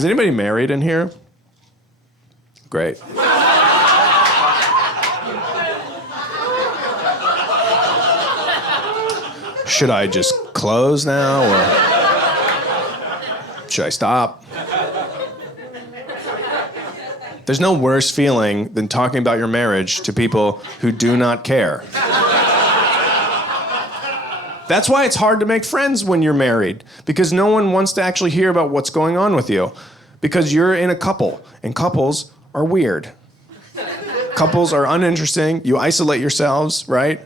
Is anybody married in here? Great. Should I just close now, or should I stop? There's no worse feeling than talking about your marriage to people who do not care. That's why it's hard to make friends when you're married, because no one wants to actually hear about what's going on with you, because you're in a couple, and couples are weird. Couples are uninteresting. You isolate yourselves, right?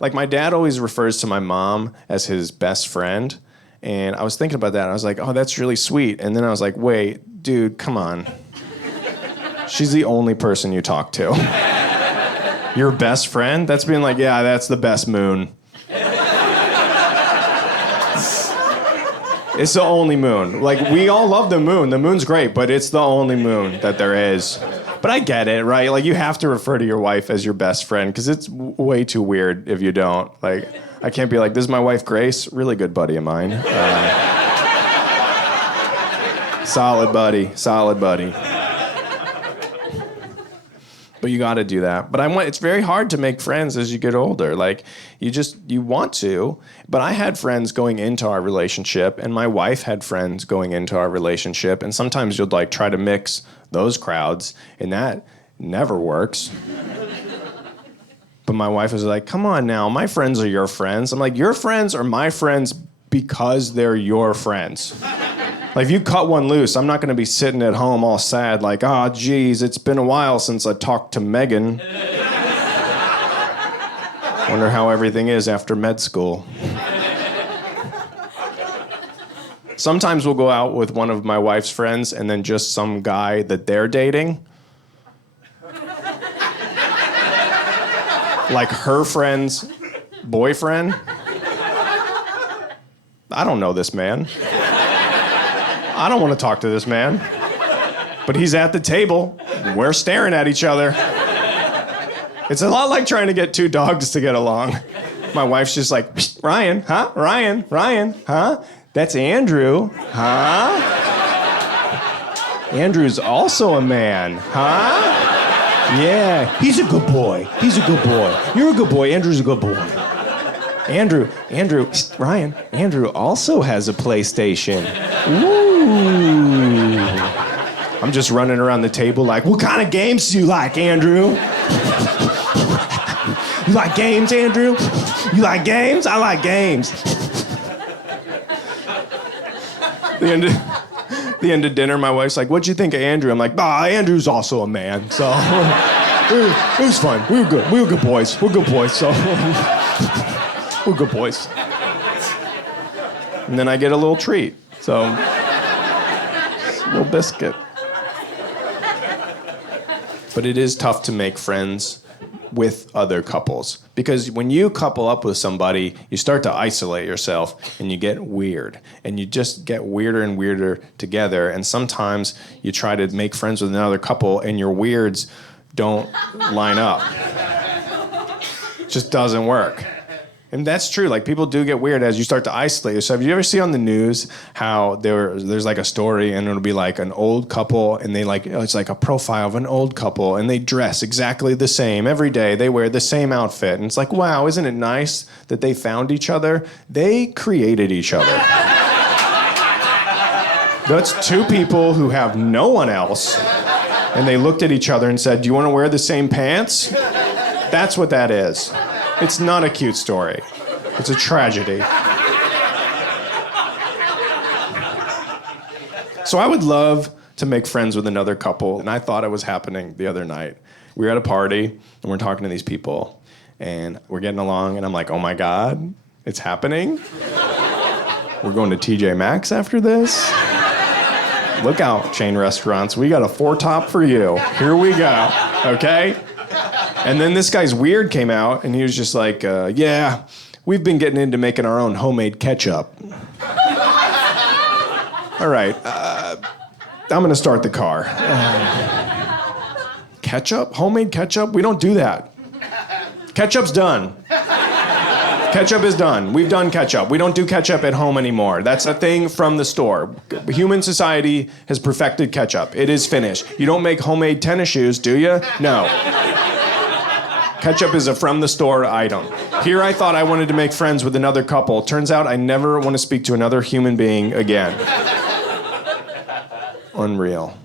Like, my dad always refers to my mom as his best friend, and I was thinking about that. I was like, oh, that's really sweet. And then I was like, wait, dude, come on. She's the only person you talk to. Your best friend? That's being like, yeah, that's the best moon. It's the only moon. Like, we all love the moon. The moon's great, but it's the only moon that there is. But I get it, right? Like, you have to refer to your wife as your best friend, because it's way too weird if you don't. Like, I can't be like, this is my wife, Grace, really good buddy of mine. Solid buddy. But you got to do that. But it's very hard to make friends as you get older. Like, you want to. But I had friends going into our relationship, and my wife had friends going into our relationship. And sometimes you'll like try to mix those crowds, and that never works. But my wife was like, come on now, my friends are your friends. I'm like, your friends are my friends because they're your friends. Like, if you cut one loose, I'm not going to be sitting at home all sad like, ah, geez, it's been a while since I talked to Megan. Wonder how everything is after med school. Sometimes we'll go out with one of my wife's friends and then just some guy that they're dating. Like her friend's boyfriend. I don't know this man. I don't want to talk to this man. But he's at the table. We're staring at each other. It's a lot like trying to get two dogs to get along. My wife's just like, Ryan, huh? Ryan, huh? That's Andrew, huh? Andrew's also a man, huh? Yeah, he's a good boy. You're a good boy. Andrew's a good boy. Andrew, Ryan, Andrew also has a PlayStation. Ooh. I'm just running around the table like, what kind of games do you like, Andrew? You like games, Andrew? You like games? I like games. The end of dinner, my wife's like, what'd you think of Andrew? I'm like, Andrew's also a man, so it was fun. We were good. We were good boys. So we're good boys. And then I get a little treat, so a little biscuit. But it is tough to make friends with other couples, because when you couple up with somebody, you start to isolate yourself and you get weird, and you just get weirder and weirder together. And sometimes you try to make friends with another couple and your weirds don't line up. It just doesn't work. And that's true. Like, people do get weird as you start to isolate yourself. Have you ever see on the news how there's like a story, and it'll be like an old couple, and they like, it's like a profile of an old couple, and they dress exactly the same every day. They wear the same outfit, and it's like, wow, isn't it nice that they found each other? They created each other. That's two people who have no one else, and they looked at each other and said, do you want to wear the same pants? That's what that is. It's not a cute story. It's a tragedy. So I would love to make friends with another couple, and I thought it was happening the other night. We were at a party, and we're talking to these people, and we're getting along, and I'm like, oh my God, it's happening? We're going to TJ Maxx after this? Look out, chain restaurants. We got a 4-top for you. Here we go, okay? And then this guy's weird came out, and he was just like, yeah, we've been getting into making our own homemade ketchup. All right, I'm going to start the car. Ketchup? Homemade ketchup? We don't do that. Ketchup's done. Ketchup is done. We've done ketchup. We don't do ketchup at home anymore. That's a thing from the store. Human society has perfected ketchup. It is finished. You don't make homemade tennis shoes, do you? No. Ketchup is a from the store item. Here I thought I wanted to make friends with another couple. Turns out I never want to speak to another human being again. Unreal.